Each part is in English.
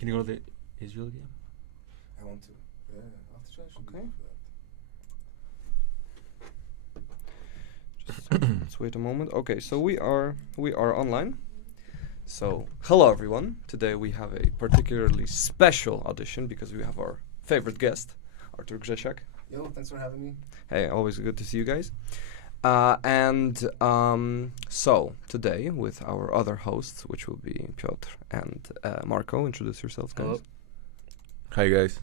Can you go to the Israel game? I want to. Yeah, after try should Okay. be for that. Let's wait a moment. Okay, so we are online. So hello everyone. Today we have a particularly special audition because we have our favorite guest, Artur Grzesiak. Yo, thanks for having me. Hey, always good to see you guys. So today with our other hosts, which will be Piotr and Marco. Introduce yourselves, guys. Hello. Hi guys.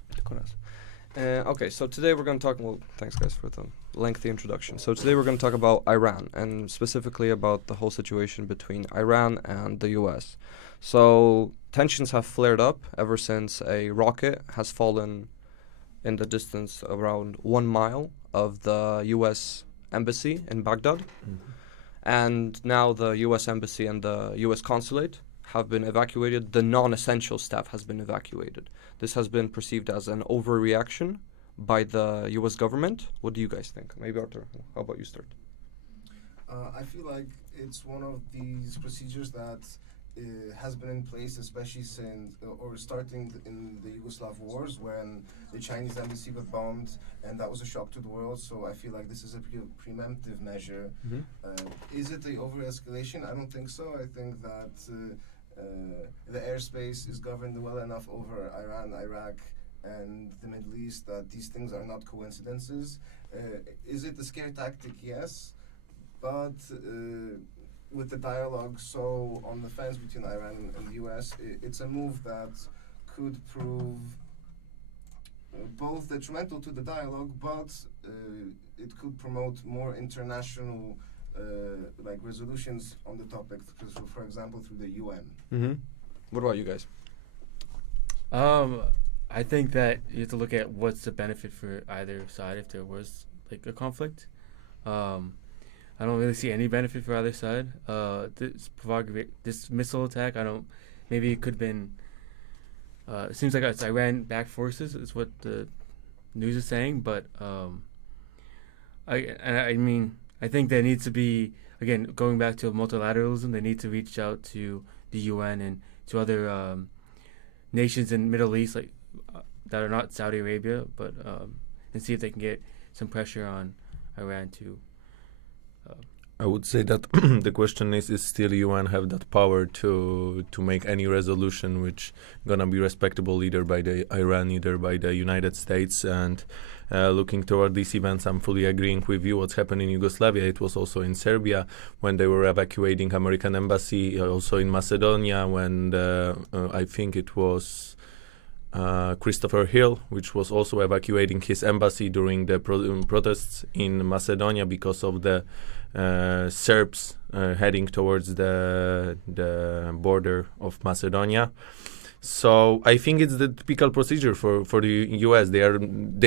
Okay, so today we're going to talk. Well, thanks guys for the lengthy introduction. So today we're going to talk about Iran and specifically about the whole situation between Iran and the U.S. So tensions have flared up ever since a rocket has fallen in the distance around 1 mile of the U.S. embassy in Baghdad, and now the U.S. embassy and the U.S. consulate have been evacuated. The non-essential staff has been evacuated. This has been perceived as an overreaction by the U.S. government. What do you guys think? Maybe Artur, how about you start? I feel like it's one of these procedures that has been in place, especially since or starting in the Yugoslav wars when the Chinese embassy got bombed, and that was a shock to the world. So I feel like this is a preemptive measure. Is it the over-escalation? I don't think so. I think that the airspace is governed well enough over Iran, Iraq, and the Middle East that these things are not coincidences. Is it a scare tactic? Yes, but with the dialogue so on the fence between Iran and the US, it's a move that could prove both detrimental to the dialogue, but it could promote more international like resolutions on the topic, for example, through the UN. What about you guys? I think that you have to look at what's the benefit for either side if there was like a conflict. I don't really see any benefit for either side. This missile attack, maybe it could have been. It seems like it's Iran-backed forces is what the news is saying, but I think there needs to be, again, going back to multilateralism, they need to reach out to the UN and to other nations in the Middle East like that are not Saudi Arabia, but and see if they can get some pressure on Iran to. I would say that the question is still UN have that power to make any resolution which gonna be respectable either by the Iran, either by the United States. And looking toward these events, I'm fully agreeing with you. What's happened in Yugoslavia, it was also in Serbia when they were evacuating American embassy, also in Macedonia when I think it was Christopher Hill, which was also evacuating his embassy during the protests in Macedonia because of the Serbs heading towards the border of Macedonia. So I think it's the typical procedure for the US. They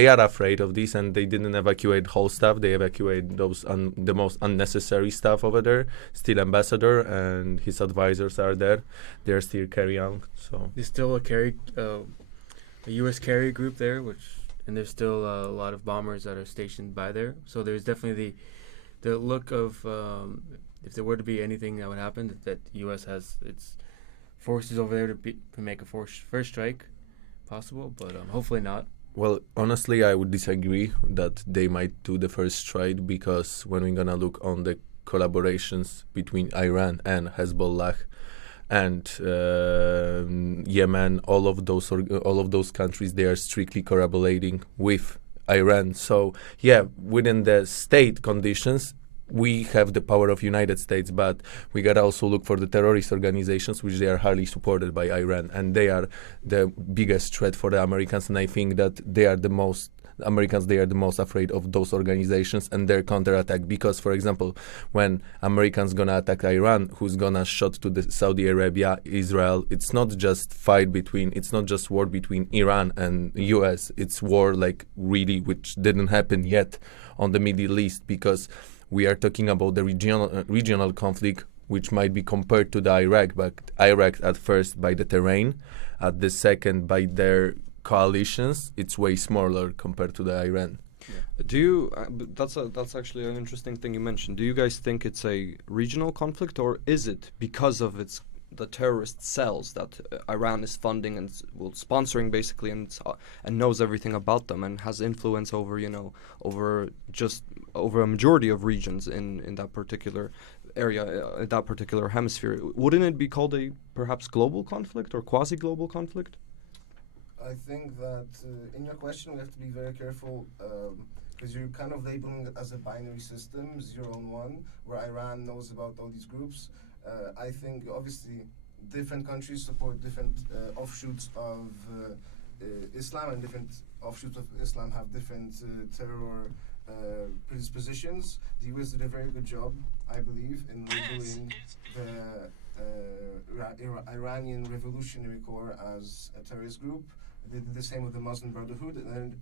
are afraid of this, and they didn't evacuate whole stuff. They evacuate those the most unnecessary stuff over there. Still, ambassador and his advisors are there. They're still carrying on. So there's still a U.S. carrier group there, and there's still a lot of bombers that are stationed by there. So there's definitely the look of if there were to be anything that would happen, that the U.S. has its forces over there to make a first strike possible, but hopefully not. Well, honestly, I would disagree that they might do the first strike, because when we're gonna look on the collaborations between Iran and Hezbollah and Yemen, all of those countries, they are strictly collaborating with Iran. So yeah, within the state conditions, we have the power of United States, but we gotta also look for the terrorist organizations, which they are highly supported by Iran, and they are the biggest threat for the Americans. And I think that they are the most afraid of those organizations and their counterattack. Because, for example, when Americans gonna attack Iran, who's gonna shot to the Saudi Arabia, Israel, it's not just war between Iran and US. It's war like really which didn't happen yet on the Middle East, because we are talking about the regional conflict, which might be compared to the Iraq, but Iraq at first by the terrain, at the second by their coalitions, it's way smaller compared to the Iran. Yeah. Do you? That's actually an interesting thing you mentioned. Do you guys think it's a regional conflict, or is it because of its the terrorist cells that Iran is funding and sponsoring basically, and knows everything about them and has influence over over a majority of regions in that particular area, that particular hemisphere. Wouldn't it be called a perhaps global conflict or quasi-global conflict? I think that in your question we have to be very careful because you're kind of labeling it as a binary system, 0 and 1, where Iran knows about all these groups. I think obviously different countries support different offshoots of Islam, and different offshoots of Islam have different terror predispositions. The US did a very good job, I believe, in labeling the Iranian Revolutionary Corps as a terrorist group. They did the same with the Muslim Brotherhood, and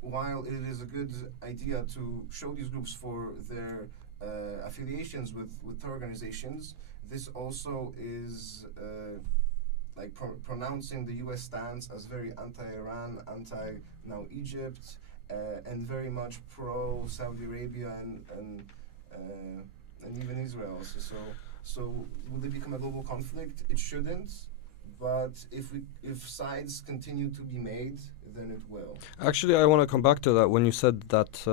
while it is a good idea to show these groups for their affiliations with terror organizations, this also is pronouncing the U.S. stance as very anti-Iran, anti-now Egypt, and very much pro-Saudi Arabia and even Israel. So will it become a global conflict? It shouldn't. But if sides continue to be made, then it will. Actually, I want to come back to that when you said that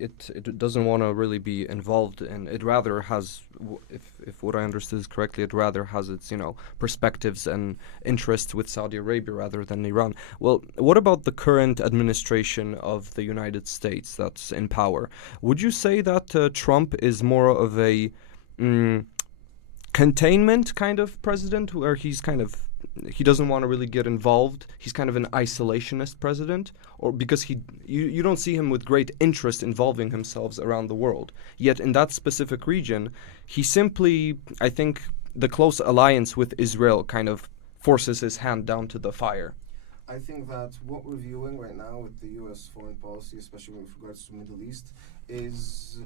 it doesn't want to really be involved, and it rather has, if what I understood is correctly, it rather has its perspectives and interests with Saudi Arabia rather than Iran. Well, what about the current administration of the United States that's in power? Would you say that Trump is more of a containment kind of president, where he doesn't want to really get involved? He's kind of an isolationist president, or because you don't see him with great interest involving himself around the world. Yet in that specific region, he simply, I think, the close alliance with Israel kind of forces his hand down to the fire. I think that what we're viewing right now with the U.S. foreign policy, especially with regards to the Middle East, is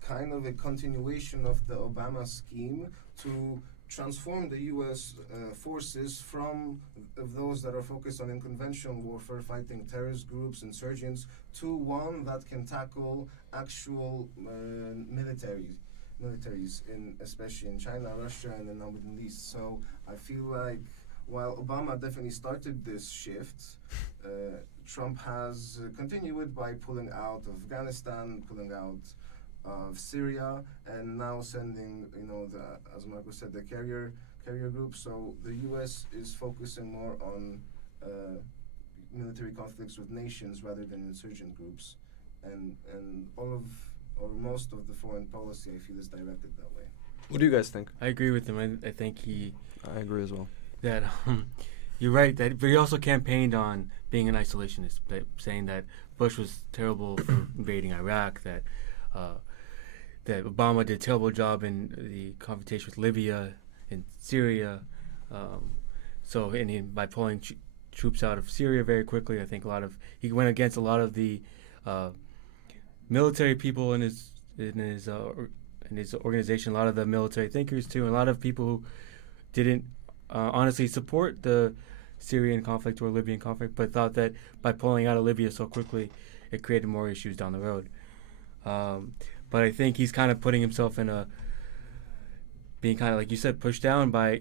kind of a continuation of the Obama scheme to transform the U.S. Forces from those that are focused on unconventional warfare, fighting terrorist groups, insurgents, to one that can tackle actual militaries, especially in China, Russia, and the Middle East. So I feel like while Obama definitely started this shift, Trump has continued it by pulling out of Afghanistan, pulling out of Syria, and now sending, as Marco said, the carrier group. So the U.S. is focusing more on military conflicts with nations rather than insurgent groups, and most of the foreign policy, I feel, is directed that way. What do you guys think? I agree with him. I think I agree as well. That you're right. But he also campaigned on being an isolationist, saying that Bush was terrible for invading Iraq, that Obama did a terrible job in the confrontation with Libya and Syria. By pulling troops out of Syria very quickly, I think he went against a lot of the military people in his organization, a lot of the military thinkers too, and a lot of people who didn't honestly support the Syrian conflict or Libyan conflict, but thought that by pulling out of Libya so quickly, it created more issues down the road. But I think he's kind of putting himself in being kind of, like you said, pushed down by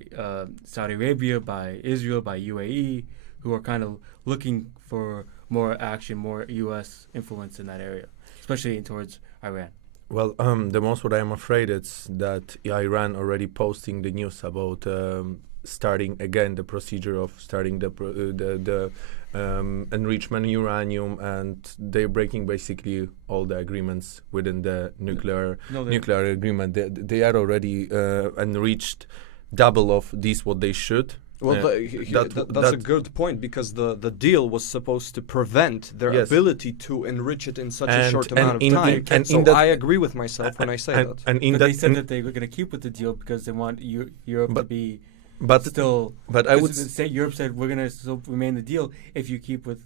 Saudi Arabia, by Israel, by UAE, who are kind of looking for more action, more U.S. influence in that area, especially towards Iran. Well, the most what I am afraid it's that Iran already posting the news about starting again the procedure of starting the enrichment uranium, and they're breaking basically all the agreements within the nuclear agreement. They are already enriched double of this what they should. Well, that's a good point, because the deal was supposed to prevent their ability to enrich it in such a short amount of time. And so I agree with myself when I say that. But they said that they were going to keep with the deal because they want Europe to be still. But I would say Europe said we're going to still remain the deal if you keep with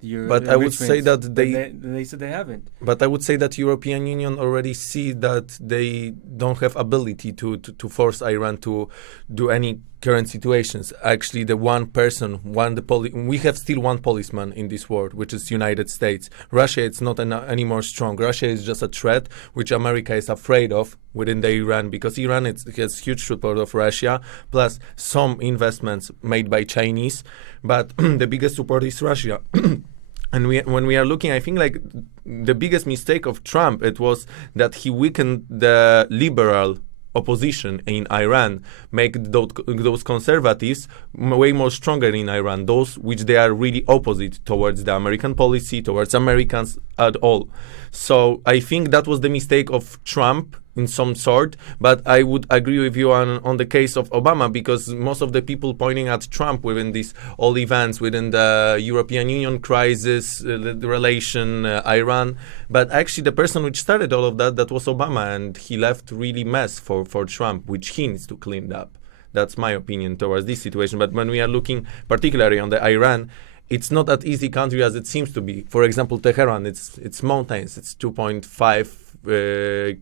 your. But I would say that they said they haven't. But I would say that European Union already see that they don't have ability to force Iran to do any current situations. Actually, the one person, we have still one policeman in this world, which is United States. Russia is not anymore strong. Russia is just a threat which America is afraid of within the Iran, because Iran has huge support of Russia, plus some investments made by Chinese, but the biggest support is Russia. And when we are looking, I think like the biggest mistake of Trump, it was that he weakened the liberal opposition in Iran, make those conservatives way more stronger in Iran, those which they are really opposite towards the American policy, towards Americans at all. So I think that was the mistake of Trump in some sort, but I would agree with you on the case of Obama, because most of the people pointing at Trump within these all events, within the European Union crisis, the relation, Iran, but actually the person which started all of that was Obama, and he left really mess for Trump, which he needs to clean up. That's my opinion towards this situation. But when we are looking particularly on the Iran, it's not that easy country as it seems to be. For example, Tehran, it's mountains, it's 2.5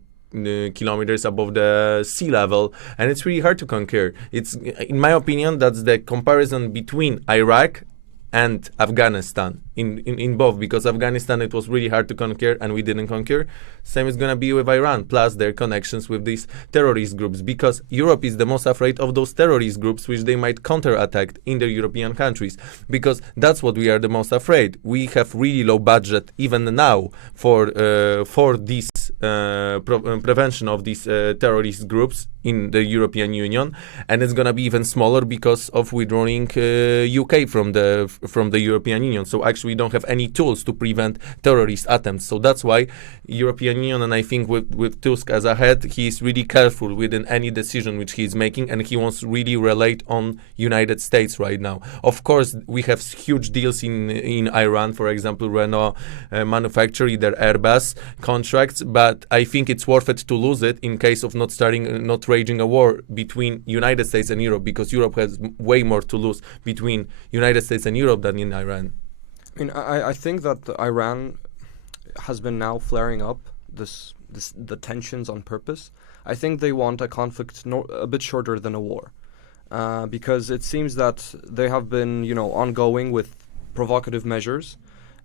kilometers above the sea level, and it's really hard to conquer. It's, in my opinion, that's the comparison between Iraq and Afghanistan in both, because Afghanistan, it was really hard to conquer and we didn't conquer. Same is going to be with Iran, plus their connections with these terrorist groups, because Europe is the most afraid of those terrorist groups which they might counterattack in the European countries, because that's what we are the most afraid. We have really low budget even now for this prevention of these terrorist groups in the European Union, and it's going to be even smaller because of withdrawing UK from the European Union. So actually we don't have any tools to prevent terrorist attempts. So that's why European Union, and I think with Tusk as a head, he is really careful within any decision which he is making, and he wants to really relate on United States right now. Of course, we have huge deals in Iran, for example, Renault manufacturing their Airbus contracts, but I think it's worth it to lose it in case of not raging a war between United States and Europe, because Europe has way more to lose between United States and Europe than in Iran. I mean, I think that Iran has been now flaring up the tensions on purpose. I think they want a conflict a bit shorter than a war, because it seems that they have been, ongoing with provocative measures,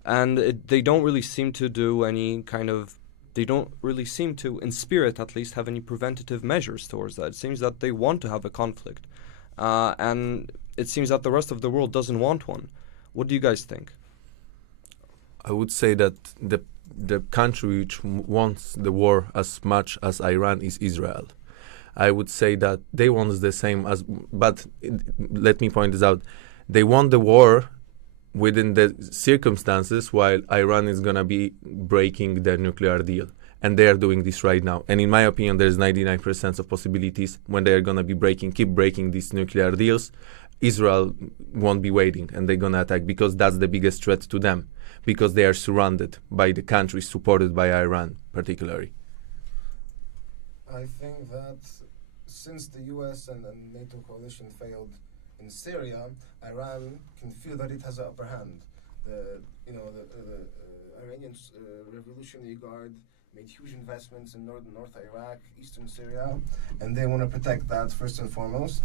and they don't really seem to do any kind of. They don't really seem to, in spirit at least, have any preventative measures towards that. It seems that they want to have a conflict, and it seems that the rest of the world doesn't want one. What do you guys think? I would say that the country which wants the war as much as Iran is Israel. I would say that they want the same as, but let me point this out. They want the war within the circumstances while Iran is going to be breaking their nuclear deal. And they are doing this right now. And in my opinion, there's 99% of possibilities when they are going to be keep breaking these nuclear deals, Israel won't be waiting and they're going to attack, because that's the biggest threat to them, because they are surrounded by the countries supported by Iran particularly. I think that since the US and the NATO coalition failed in Syria, Iran can feel that it has an upper hand. The Iranian Revolutionary Guard made huge investments in North Iraq, eastern Syria, and they want to protect that first and foremost.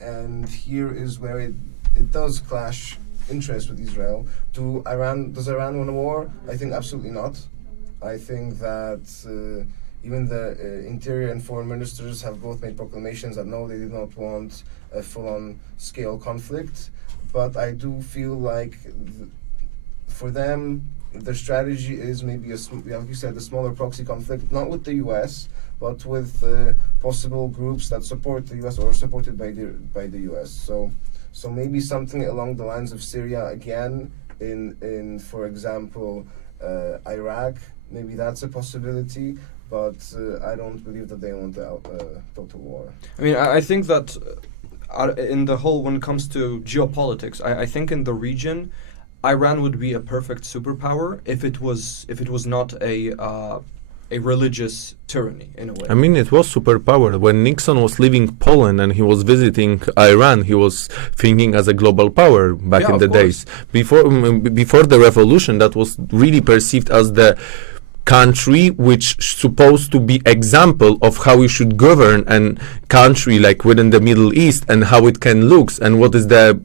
And here is where it does clash interest with Israel. Does Iran want a war? I think absolutely not. I think that even the interior and foreign ministers have both made proclamations that no, they do not want a full-on scale conflict. But I do feel like for them, their strategy is maybe, like you said, a smaller proxy conflict, not with the U.S., but with possible groups that support the U.S. or are supported by the U.S. So maybe something along the lines of Syria again, in for example, Iraq. Maybe that's a possibility, but I don't believe that they want a total war. I mean, I think that in the whole, when it comes to geopolitics, I think in the region, Iran would be a perfect superpower if it was not a religious tyranny in a way. I mean, it was superpower. When Nixon was leaving Poland and he was visiting Iran, he was thinking as a global power back in the days. Before the revolution, that was really perceived as the country which supposed to be example of how you should govern a country like within the Middle East and how it can looks and what is the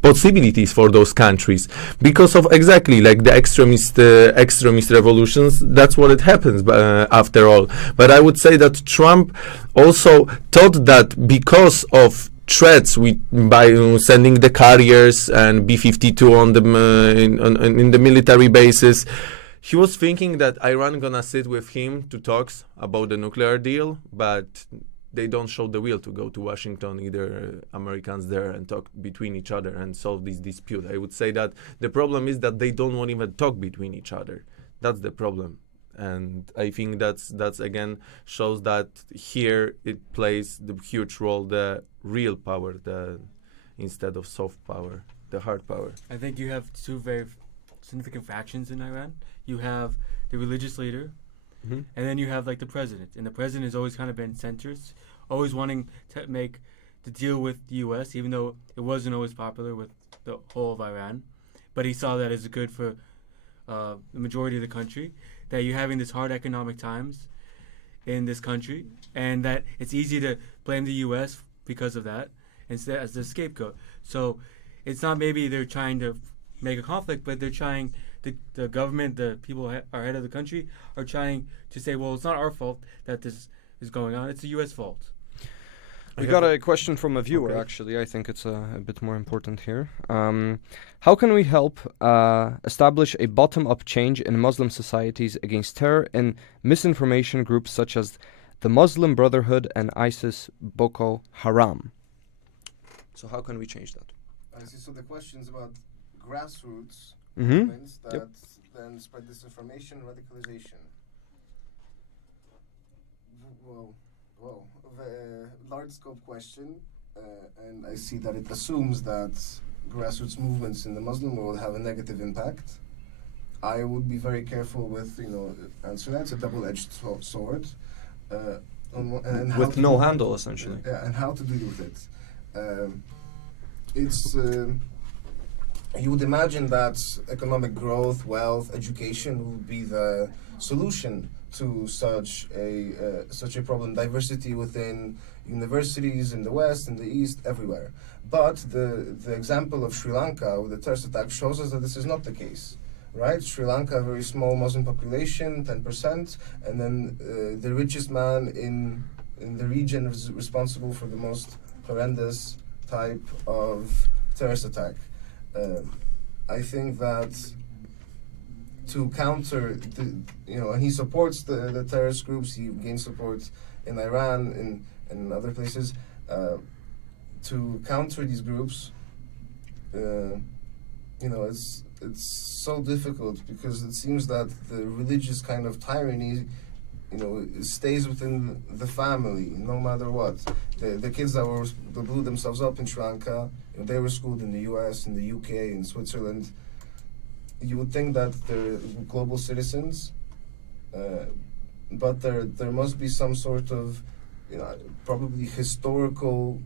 possibilities for those countries because of exactly like the extremist revolutions. That's what it happens after all. But I would say that Trump also thought that because of threats by sending the carriers and B-52 on the in the military bases, he was thinking that Iran gonna sit with him to talks about the nuclear deal, but they don't show the will to go to Washington, either Americans there, and talk between each other and solve this dispute. I would say that the problem is that they don't want even talk between each other. That's the problem. And I think that's again shows that here it plays the huge role, the real power, instead of soft power, the hard power. I think you have two very significant factions in Iran. You have the religious leader, and then you have like the president. And the president has always kind of been centrist, always wanting to make the deal with the U.S., even though it wasn't always popular with the whole of Iran. But he saw that as good for the majority of the country, that you're having this hard economic times in this country, and that it's easy to blame the U.S. because of that, instead as the scapegoat. So it's not maybe they're trying to make a conflict, but they're trying, the government, the people are head of the country, are trying to say, well, it's not our fault that this is going on, it's the U.S. fault. We got a question from a viewer, actually. I think it's a bit more important here. How can we help establish a bottom-up change in Muslim societies against terror and misinformation groups such as the Muslim Brotherhood and ISIS Boko Haram? So how can we change that? I see. So the question is about grassroots movements that then spread disinformation and radicalization. Whoa. Large scope question, and I see that it assumes that grassroots movements in the Muslim world have a negative impact. I would be very careful with answering that. It's a double-edged sword. With no handle, essentially. Yeah, and how to deal with it. It's you would imagine that economic growth, wealth, education would be the solution to such a problem. Diversity within universities in the West, in the East, everywhere. But the example of Sri Lanka with the terrorist attack shows us that this is not the case. Right? Sri Lanka, a very small Muslim population, 10%, and then the richest man in the region is responsible for the most horrendous type of terrorist attack. I think that to counter and he supports the terrorist groups, he gains support in Iran and other places, to counter these groups, it's so difficult because it seems that the religious kind of tyranny, stays within the family no matter what. The kids that blew themselves up in Sri Lanka, they were schooled in the U.S., in the U.K., in Switzerland. You would think that they're global citizens, but there must be some sort of, probably historical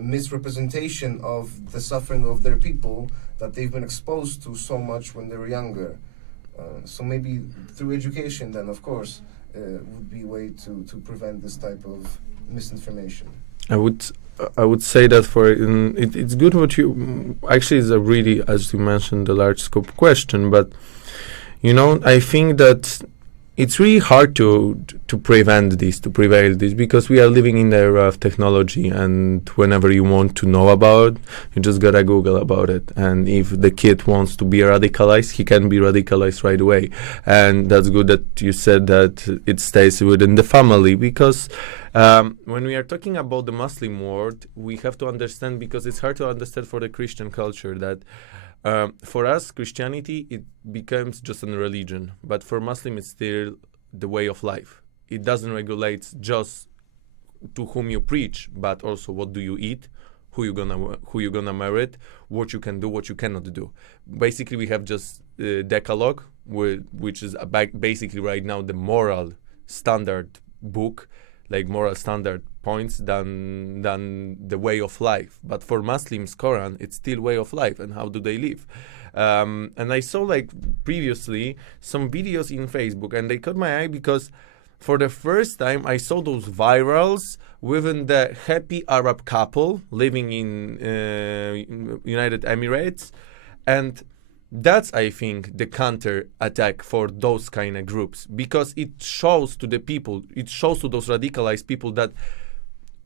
misrepresentation of the suffering of their people that they've been exposed to so much when they were younger. So maybe through education, then, of course, would be a way to prevent this type of misinformation. I would say that it's good what you actually is a really, as you mentioned, a large scope question, but I think that it's really hard to prevail this, because we are living in the era of technology, and whenever you want to know about, you just gotta Google about it. And if the kid wants to be radicalized, he can be radicalized right away. And that's good that you said that it stays within the family, because when we are talking about the Muslim world, we have to understand, because it's hard to understand for the Christian culture, that for us, Christianity, it becomes just a religion, but for Muslim, it's still the way of life. It doesn't regulate just to whom you preach, but also what do you eat, who you gonna marry, what you can do, what you cannot do. Basically, we have just Decalogue, which is basically right now the moral standard book, like moral standard points than the way of life. But for Muslims, Quran, it's still way of life, and how do they live? And I saw like previously some videos in Facebook, and they caught my eye because for the first time I saw those virals within the happy Arab couple living in United Emirates, and that's, I think, the counter attack for those kind of groups, because it shows to the people, it shows to those radicalized people that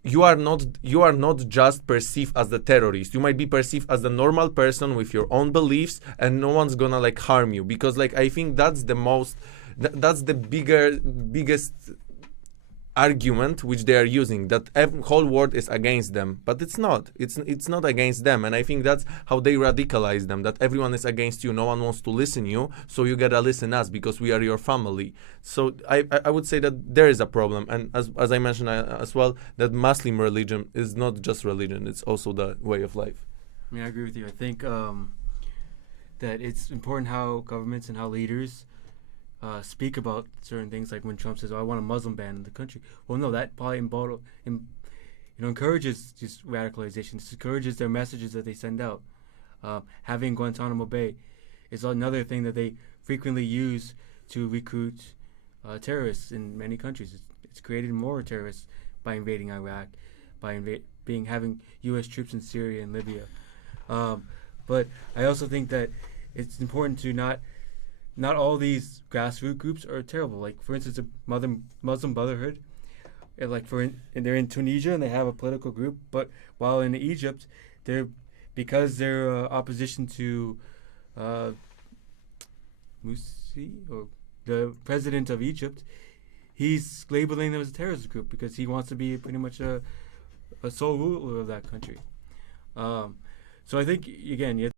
you are not just perceived as the terrorist. You might be perceived as the normal person with your own beliefs, and no one's gonna like harm you, because like I think that's the that's the biggest argument which they are using, that whole world is against them, but it's not against them. And I think that's how they radicalize them, that everyone is against you, no one wants to listen you, so you gotta listen us because we are your family. So I would say that there is a problem, and as I mentioned as well, that Muslim religion is not just religion, it's also the way of life. I mean, I agree with you. I think that it's important how governments and how leaders speak about certain things, like when Trump says, "Oh, I want a Muslim ban in the country." Well, no, that probably encourages just radicalization. It encourages their messages that they send out. Having Guantanamo Bay is another thing that they frequently use to recruit terrorists in many countries. It's created more terrorists by invading Iraq, by having U.S. troops in Syria and Libya. But I also think that it's important to not all these grassroots groups are terrible. Like, for instance, a Muslim Brotherhood, they're in Tunisia and they have a political group, but while in Egypt, because they're opposition to Morsi, or the president of Egypt, he's labeling them as a terrorist group because he wants to be pretty much a sole ruler of that country. So I think, again, you have